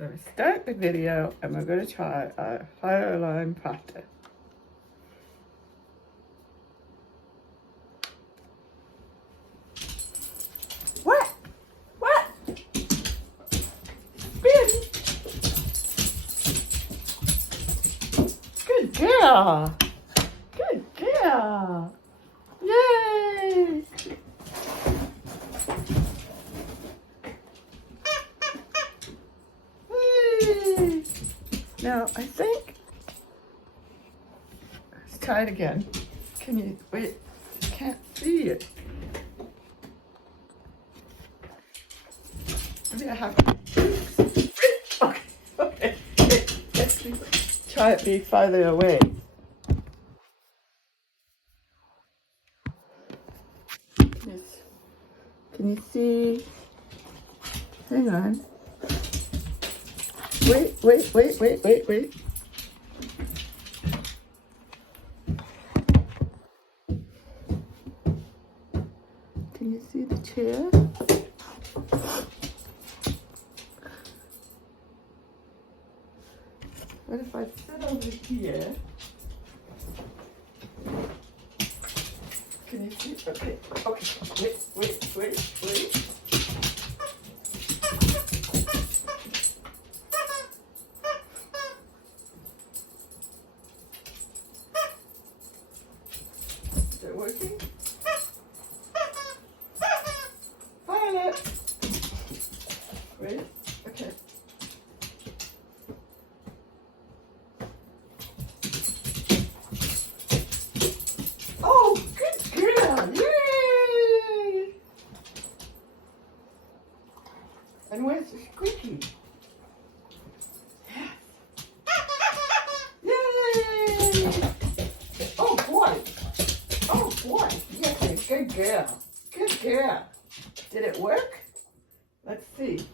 Let me start the video and we're going to try our fire alarm practice. What? What? Spin. Good girl. Good girl. Yay. Now, I think, let's try it again. Can you, wait, I can't see it. Maybe I have to, okay. Let's try it be farther away. Can you see? Hang on. Wait. Can you see the chair? What if I sit over here? Can you see? Okay. Wait. Is it working? Violet! Wait, okay. Oh, good girl! Yay! And where's the squeaky? Yes! Yay! Oh boy! Yes, good girl. Good girl. Did it work? Let's see.